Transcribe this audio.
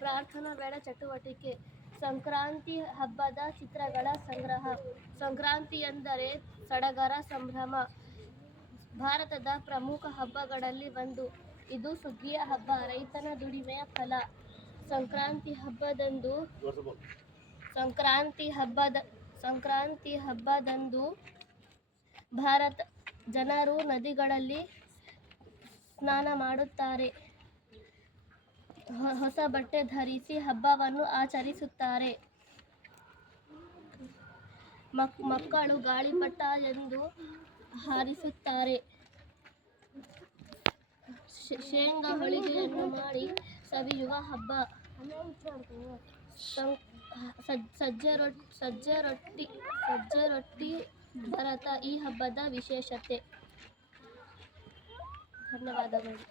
ಪ್ರಾರ್ಥನಾ ವೇಳೆ ಚಟುವಟಿಕೆ. ಸಂಕ್ರಾಂತಿ ಹಬ್ಬದ ಚಿತ್ರಗಳ ಸಂಗ್ರಹ. ಸಂಕ್ರಾಂತಿ ಎಂದರೆ ಸಡಗರ, ಸಂಭ್ರಮ. ಭಾರತದ ಪ್ರಮುಖ ಹಬ್ಬಗಳಲ್ಲಿ ಒಂದು. ಇದು ಸುಗ್ಗಿಯ ಹಬ್ಬ, ರೈತನ ದುಡಿಮೆಯ ಫಲ. ಸಂಕ್ರಾಂತಿ ಹಬ್ಬದಂದು ಭಾರತ ಜನರು ನದಿಗಳಲ್ಲಿ ಸ್ನಾನ ಮಾಡುತ್ತಾರೆ, ಹೊಸ ಬಟ್ಟೆ ಧರಿಸಿ ಹಬ್ಬವನ್ನು ಆಚರಿಸುತ್ತಾರೆ. ಮಕ್ಕಳು ಗಾಳಿಪಟ ಎಂದು ಹಾರಿಸುತ್ತಾರೆ. ಶೇಂಗಾ ಹೋಳಿಗೆಯನ್ನು ಮಾಡಿ ಸವಿಯುವ ಹಬ್ಬ. ಸಜ್ಜೆ ರೊಟ್ಟಿ ಭರತ ಈ ಹಬ್ಬದ ವಿಶೇಷತೆ. ಧನ್ಯವಾದಗಳು.